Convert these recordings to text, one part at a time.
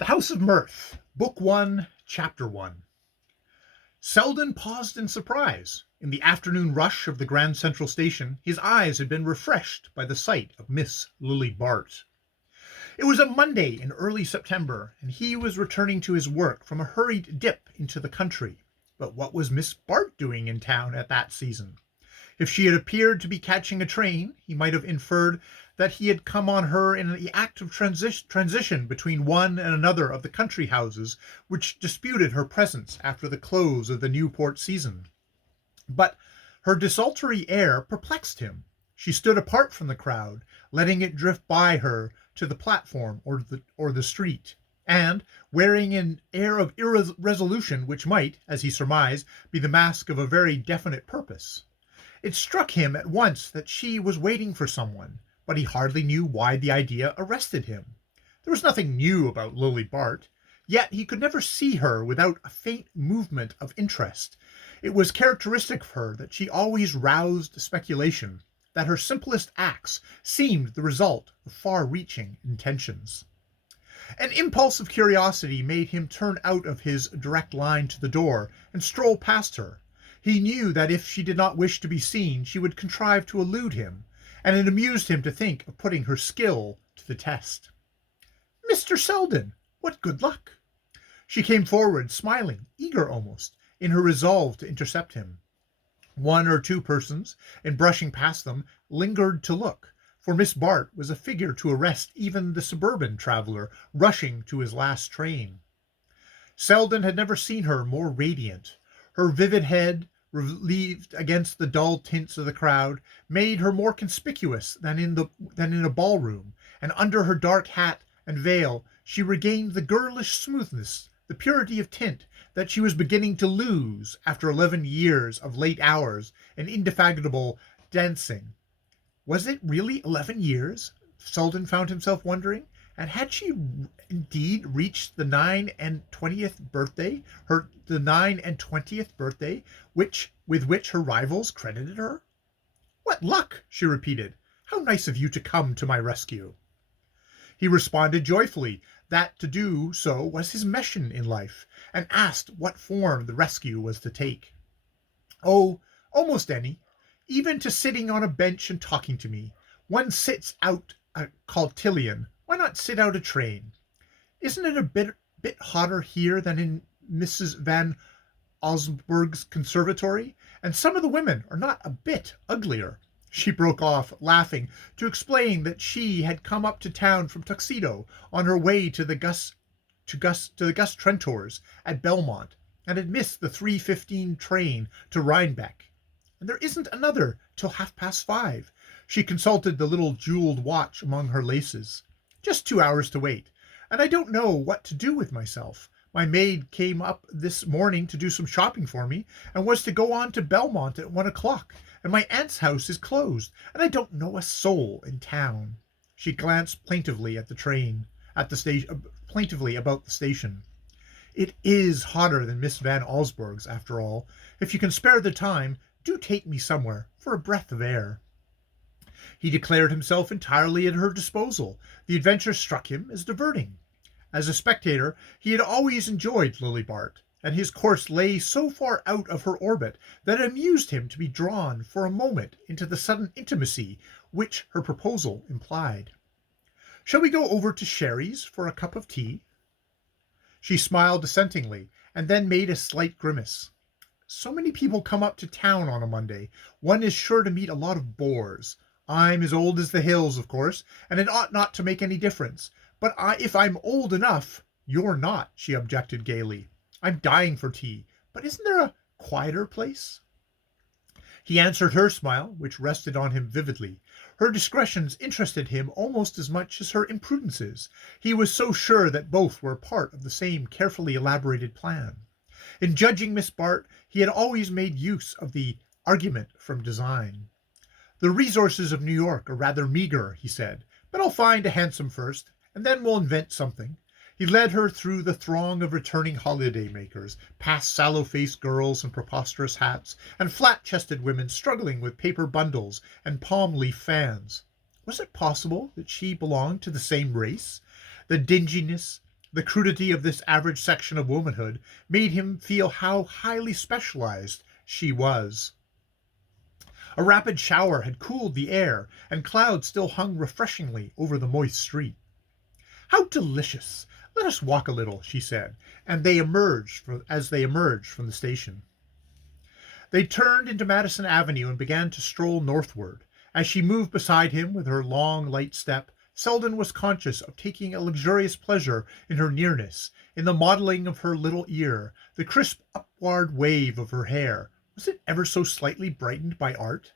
The House of Mrth, Book 1, Chapter 1. Selden paused in surprise. In the afternoon rush of the Grand Central Station, his eyes had been refreshed by the sight of Miss Lily Bart. It was a Monday in early September, and he was returning to his work from a hurried dip into the country. But what was Miss Bart doing in town at that season? If she had appeared to be catching a train, he might have inferred that he had come on her in the act of transition between one and another of the country houses which disputed her presence after the close of the Newport season. But her desultory air perplexed him. She stood apart from the crowd, letting it drift by her to the platform or the street, and wearing an air of irresolution which might, as he surmised, be the mask of a very definite purpose. It struck him at once that she was waiting for someone, but he hardly knew why the idea arrested him. There was nothing new about Lily Bart, yet he could never see her without a faint movement of interest. It was characteristic of her that she always roused speculation, that her simplest acts seemed the result of far-reaching intentions. An impulse of curiosity made him turn out of his direct line to the door and stroll past her. He knew that if she did not wish to be seen, she would contrive to elude him, and it amused him to think of putting her skill to the test. "Mr. Selden, what good luck!" She came forward, smiling, eager almost, in her resolve to intercept him. One or two persons, in brushing past them, lingered to look, for Miss Bart was a figure to arrest even the suburban traveller rushing to his last train. Selden had never seen her more radiant. Her vivid head, relieved against the dull tints of the crowd, made her more conspicuous than in a ballroom, and under her dark hat and veil she regained the girlish smoothness, the purity of tint that she was beginning to lose after 11 years of late hours and indefatigable dancing. Was it really 11 years? Selden found himself wondering. And had she indeed reached the 9 and 20th birthday, with which her rivals credited her? "What luck!" she repeated. "How nice of you to come to my rescue." He responded joyfully that to do so was his mission in life, and asked what form the rescue was to take. "Oh, almost any. Even to sitting on a bench and talking to me. One sits out a cotillion. Why not sit out a train? Isn't it a bit hotter here than in Mrs. Van Osburgh's conservatory? And some of the women are not a bit uglier." She broke off, laughing, to explain that she had come up to town from Tuxedo on her way to the Gus Trentors at Belmont, and had missed the 3:15 train to Rhinebeck. "And there isn't another till 5:30. She consulted the little jeweled watch among her laces. "Just 2 hours to wait, and I don't know what to do with myself. My maid came up this morning to do some shopping for me, and was to go on to Belmont at 1 o'clock, and my aunt's house is closed, and I don't know a soul in town." She glanced plaintively about the station. "It is hotter than Miss Van Osburgh's, after all. If you can spare the time, do take me somewhere for a breath of air." He declared himself entirely at her disposal. The adventure struck him as diverting. As a spectator, he had always enjoyed Lily Bart, and his course lay so far out of her orbit that it amused him to be drawn for a moment into the sudden intimacy which her proposal implied. "Shall we go over to Sherry's for a cup of tea?" She smiled assentingly, and then made a slight grimace. "So many people come up to town on a Monday. One is sure to meet a lot of bores. I'm as old as the hills, of course, and it ought not to make any difference. But if I'm old enough—" "You're not," she objected gaily. "I'm dying for tea, but isn't there a quieter place?" He answered her smile, which rested on him vividly. Her discretions interested him almost as much as her imprudences. He was so sure that both were part of the same carefully elaborated plan. In judging Miss Bart, he had always made use of the argument from design. "The resources of New York are rather meagre," he said, "but I'll find a hansom first, and then we'll invent something." He led her through the throng of returning holiday-makers, past sallow-faced girls in preposterous hats, and flat-chested women struggling with paper bundles and palm-leaf fans. Was it possible that she belonged to the same race? The dinginess, The crudity of this average section of womanhood made him feel how highly specialized she was. A rapid shower had cooled the air, and clouds still hung refreshingly over the moist street. "How delicious! Let us walk a little," she said, and as they emerged from the station. They turned into Madison Avenue and began to stroll northward. As she moved beside him with her long, light step, Selden was conscious of taking a luxurious pleasure in her nearness, in the modelling of her little ear, the crisp upward wave of her hair. Was it ever so slightly brightened by art?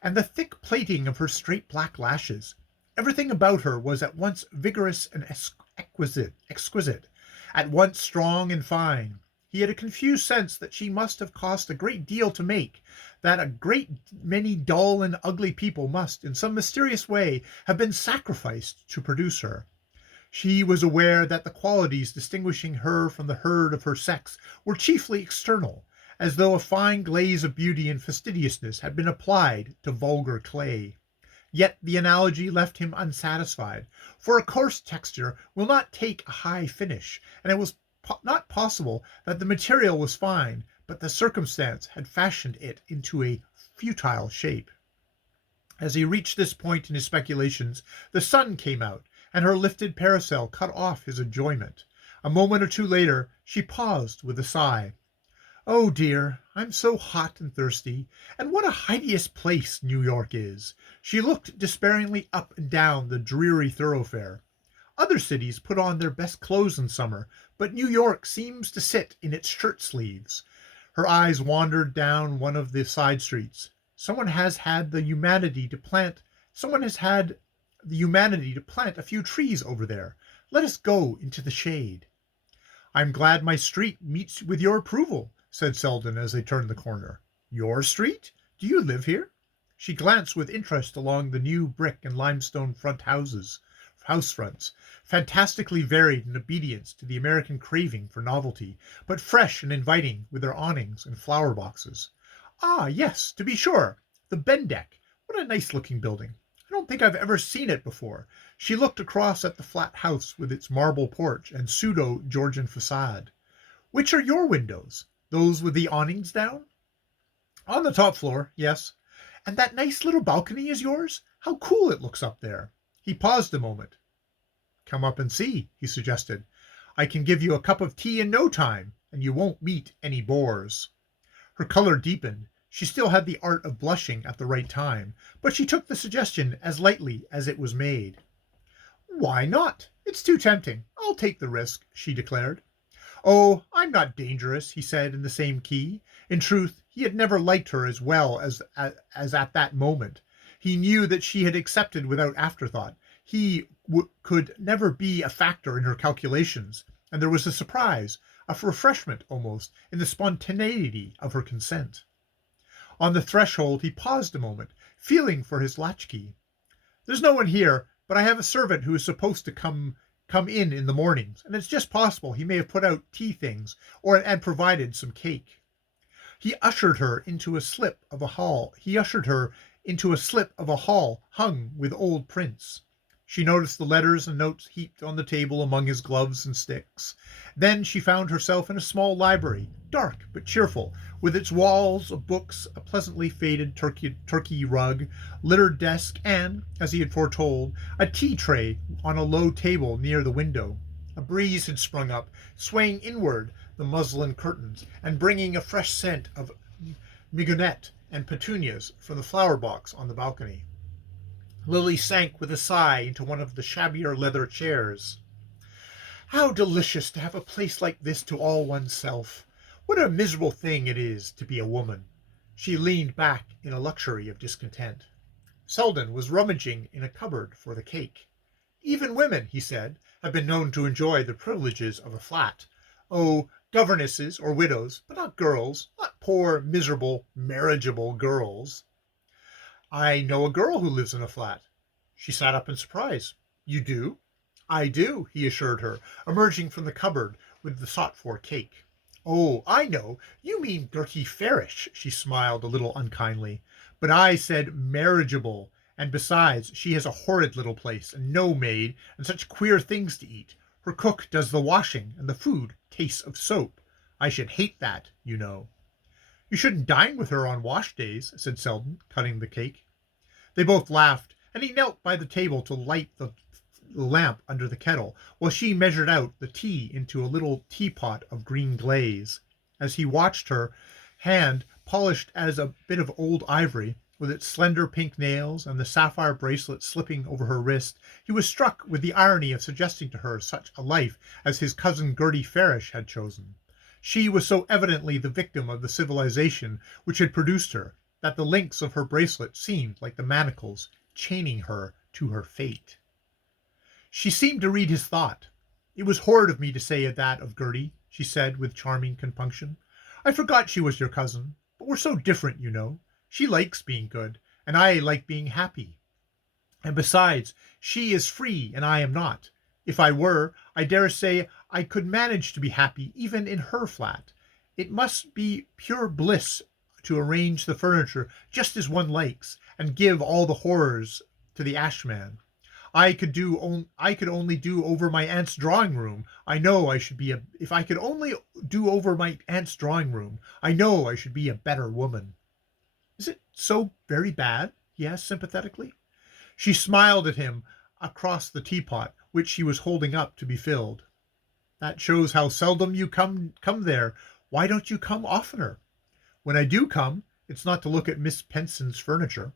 And the thick plaiting of her straight black lashes. Everything about her was at once vigorous and exquisite, at once strong and fine. He had a confused sense that she must have cost a great deal to make, that a great many dull and ugly people must, in some mysterious way, have been sacrificed to produce her. She was aware that the qualities distinguishing her from the herd of her sex were chiefly external, as though a fine glaze of beauty and fastidiousness had been applied to vulgar clay. Yet the analogy left him unsatisfied, for a coarse texture will not take a high finish, and it was not possible that the material was fine, but the circumstance had fashioned it into a futile shape. As he reached this point in his speculations, the sun came out, and her lifted parasol cut off his enjoyment. A moment or two later, she paused with a sigh. "Oh dear, I'm so hot and thirsty, and what a hideous place New York is." She looked despairingly up and down the dreary thoroughfare. Other cities put on their best clothes in summer, but New York seems to sit in its shirt sleeves. Her eyes wandered down one of the side streets. Someone has had the humanity to plant a few trees over there. Let us go into the shade. "I'm glad my street meets with your approval," said Selden as they turned the corner. "Your street? Do you live here?" She glanced with interest along the new brick and limestone house fronts, fantastically varied in obedience to the American craving for novelty, but fresh and inviting with their awnings and flower boxes. "Ah, yes, to be sure. The Bendeck. What a nice-looking building. I don't think I've ever seen it before." She looked across at the flat house with its marble porch and pseudo-Georgian facade. "Which are your windows? Those with the awnings down?" "On the top floor, yes." "And that nice little balcony is yours? How cool it looks up there." He paused a moment. "Come up and see," he suggested. "I can give you a cup of tea in no time, and you won't meet any bores." Her color deepened. She still had the art of blushing at the right time, but she took the suggestion as lightly as it was made. "Why not? It's too tempting. I'll take the risk," she declared. "Oh, I'm not dangerous," he said in the same key. In truth, he had never liked her as well as at that moment. He knew that she had accepted without afterthought. He could never be a factor in her calculations, and there was a surprise, a refreshment almost, in the spontaneity of her consent. On the threshold he paused a moment, feeling for his latchkey. "There's no one here, but I have a servant who is supposed to come in the mornings, and it's just possible he may have put out tea things and provided some cake." He ushered her into a slip of a hall hung with old prints. She noticed the letters and notes heaped on the table among his gloves and sticks. Then she found herself in a small library, dark but cheerful, with its walls of books, a pleasantly faded turkey rug, littered desk, and, as he had foretold, a tea tray on a low table near the window. A breeze had sprung up, swaying inward the muslin curtains, and bringing a fresh scent of mignonette and petunias from the flower box on the balcony. Lily sank with a sigh into one of the shabbier leather chairs. "How delicious to have a place like this to all oneself! What a miserable thing it is to be a woman!" She leaned back in a luxury of discontent. Selden was rummaging in a cupboard for the cake. "Even women," he said, "have been known to enjoy the privileges of a flat. Oh, governesses or widows, but not girls, not poor, miserable, marriageable girls." "I know a girl who lives in a flat." She sat up in surprise. "You do?" "I do," he assured her, emerging from the cupboard with the sought-for cake. "Oh, I know. You mean Gertie Farish," she smiled a little unkindly. "But I said marriageable. And besides, she has a horrid little place, and no maid, and such queer things to eat. Her cook does the washing, and the food tastes of soap. I should hate that, you know." "You shouldn't dine with her on wash days," said Selden, cutting the cake. They both laughed, and he knelt by the table to light the lamp under the kettle, while she measured out the tea into a little teapot of green glaze. As he watched her hand, polished as a bit of old ivory, with its slender pink nails and the sapphire bracelet slipping over her wrist, he was struck with the irony of suggesting to her such a life as his cousin Gertie Farish had chosen. She was so evidently the victim of the civilization which had produced her, that the links of her bracelet seemed like the manacles chaining her to her fate. She seemed to read his thought. "It was horrid of me to say that of Gertie," she said with charming compunction. "I forgot she was your cousin. But we're so different, you know. She likes being good, and I like being happy. And besides, she is free and I am not. If I were, I dare say I could manage to be happy even in her flat. It must be pure bliss to arrange the furniture just as one likes, and give all the horrors to the ashman. I could only do over my aunt's drawing room. I know I should be if I could only do over my aunt's drawing room, I know I should be a better woman." "Is it so very bad?" he asked sympathetically. She smiled at him across the teapot, which she was holding up to be filled. "That shows how seldom you come there. Why don't you come oftener?" "When I do come, it's not to look at Miss Penson's furniture."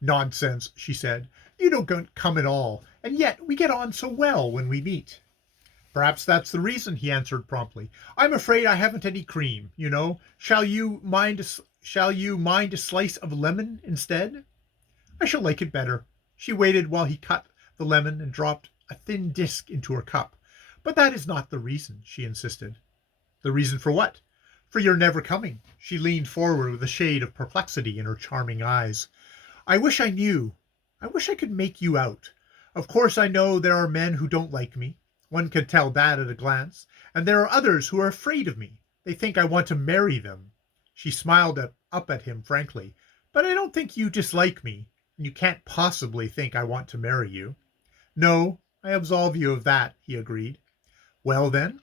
"Nonsense," she said. "You don't come at all, and yet we get on so well when we meet." "Perhaps that's the reason," he answered promptly. "I'm afraid I haven't any cream, you know. Shall you mind a slice of lemon instead?" "I shall like it better." She waited while he cut the lemon and dropped a thin disc into her cup. "But that is not the reason," she insisted. "The reason for what?" "For your never coming." She leaned forward with a shade of perplexity in her charming eyes. "I wish I knew. I wish I could make you out. Of course I know there are men who don't like me. One can tell that at a glance. And there are others who are afraid of me. They think I want to marry them." She smiled up at him frankly. "But I don't think you dislike me, and you can't possibly think I want to marry you." "No, I absolve you of that," he agreed. "Well, then?"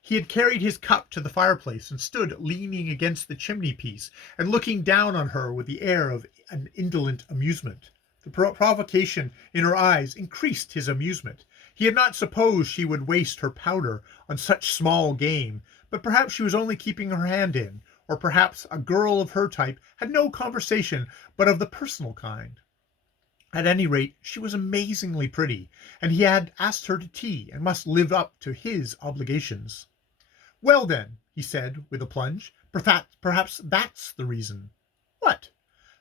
He had carried his cup to the fireplace and stood leaning against the chimney-piece and looking down on her with the air of an indolent amusement. The provocation in her eyes increased his amusement. He had not supposed she would waste her powder on such small game, but perhaps she was only keeping her hand in, or perhaps a girl of her type had no conversation but of the personal kind. At any rate, she was amazingly pretty, and he had asked her to tea and must live up to his obligations. "Well, then," he said with a plunge, "perhaps that's the reason." "What?"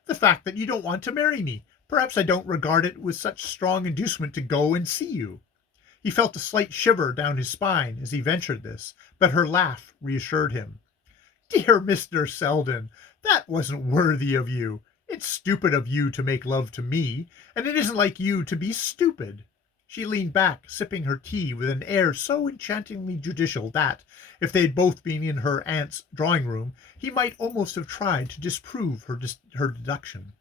"The fact that you don't want to marry me. Perhaps I don't regard it with such strong inducement to go and see you." He felt a slight shiver down his spine as he ventured this, but her laugh reassured him. "Dear Mr. Selden, that wasn't worthy of you. It's stupid of you to make love to me, and it isn't like you to be stupid." She leaned back, sipping her tea with an air so enchantingly judicial that, if they had both been in her aunt's drawing-room, he might almost have tried to disprove her deduction.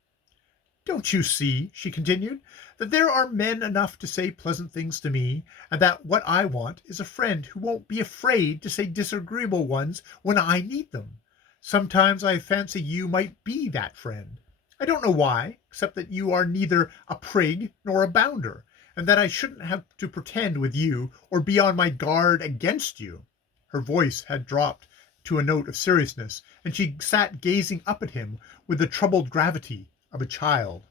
"Don't you see," she continued, "that there are men enough to say pleasant things to me, and that what I want is a friend who won't be afraid to say disagreeable ones when I need them? Sometimes I fancy you might be that friend. I don't know why, except that you are neither a prig nor a bounder, and that I shouldn't have to pretend with you or be on my guard against you." Her voice had dropped to a note of seriousness, and she sat gazing up at him with the troubled gravity of a child.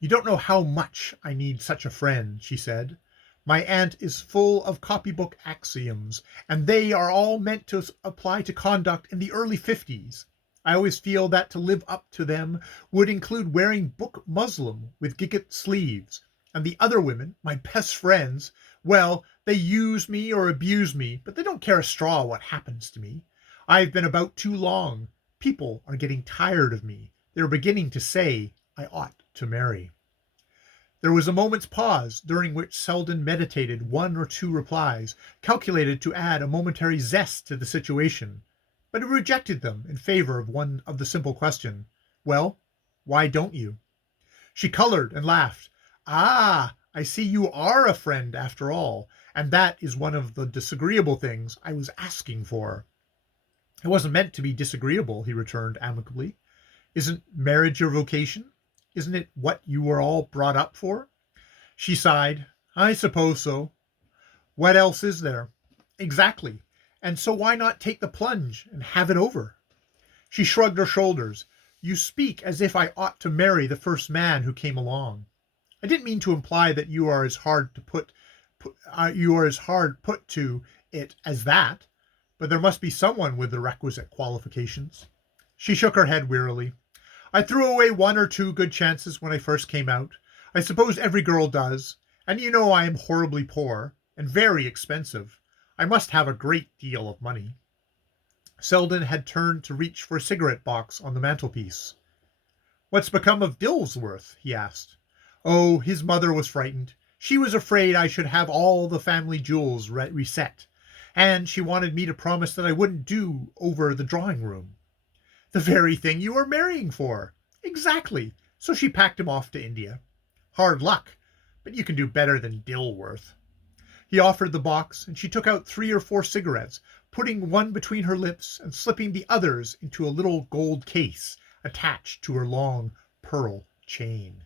"You don't know how much I need such a friend," she said. "My aunt is full of copybook axioms, and they are all meant to apply to conduct in the early 50s. I always feel that to live up to them would include wearing book muslin with gigot sleeves. And the other women, my best friends, well, they use me or abuse me, but they don't care a straw what happens to me. I've been about too long. People are getting tired of me. They're beginning to say I ought to marry." There was a moment's pause, during which Selden meditated one or two replies, calculated to add a momentary zest to the situation, but he rejected them in favor of one of the simple question, "Well, why don't you?" She colored and laughed. "Ah, I see you are a friend after all, and that is one of the disagreeable things I was asking for." "It wasn't meant to be disagreeable," he returned amicably. "Isn't marriage your vocation? Isn't it what you were all brought up for?" She sighed. "I suppose so. What else is there?" "Exactly. And so why not take the plunge and have it over?" She shrugged her shoulders. "You speak as if I ought to marry the first man who came along. I didn't mean to imply that you are as hard put to it as that, but there must be someone with the requisite qualifications." She shook her head wearily. "I threw away one or two good chances when I first came out. I suppose every girl does. And you know I am horribly poor, and very expensive. I must have a great deal of money." Selden had turned to reach for a cigarette box on the mantelpiece. "What's become of Dilsworth?" he asked. "Oh, his mother was frightened. She was afraid I should have all the family jewels reset, and she wanted me to promise that I wouldn't do over the drawing room." "The very thing you were marrying for." "Exactly. So she packed him off to India. Hard luck, but you can do better than Dilworth." He offered the box, and she took out 3 or 4 cigarettes, putting one between her lips and slipping the others into a little gold case attached to her long pearl chain.